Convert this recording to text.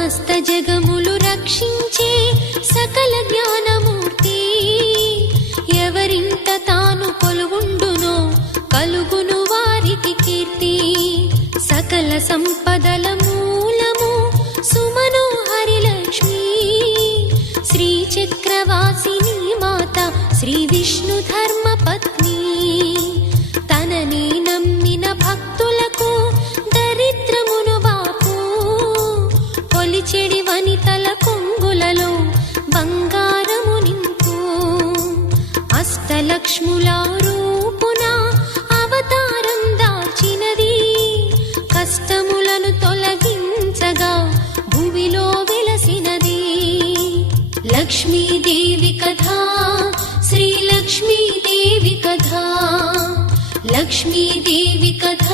సమస్త జగములు రక్షించే సకల జ్ఞానమూర్తి ఎవరింట తాను కొలువుండునో కలుగును వారికి కీర్తి సకల సంపదల మూలము సుమనోహరి లక్ష్మి శ్రీ చక్రవాసిని మాత శ్రీ విష్ణు ధర్మ పత్ని తనని నమ్మిన భక్తులకు దరిద్రమును బాపు కొలిచెడి వనితల కొంగులలో బంగారము నింపు అష్టలక్ష్ముల రూపున అవతారం దాచినది కష్టములను తొలగించగా భూమిలో వెలసినది లక్ష్మీదేవి కథ శ్రీ లక్ష్మీదేవి కథ లక్ష్మీదేవి కథ